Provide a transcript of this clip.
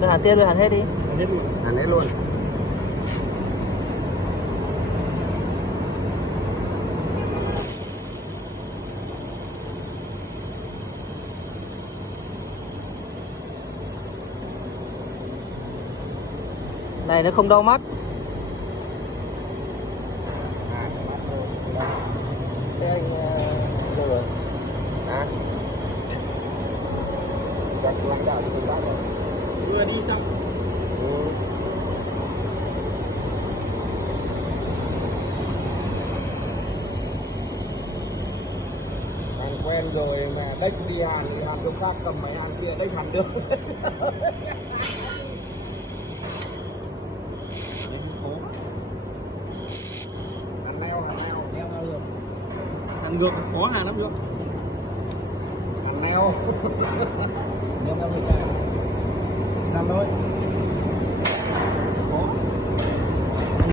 Đưa hẳn tiền, đưa hẳn hết đi. Hẳn hết luôn. Này nó không đau mắt. Thế anh lừa. Hả? Đặt lãnh đạo thì bác rồi. Vừa đi xong. Anh quen rồi mà đếch đi hàng thì hàng đông khác cầm máy hàng kia đếch hàng được. Hàng neo đeo ra được. Hàng ngược có hàng lắm ngược. Hàng neo đeo ra được. Làm thôi.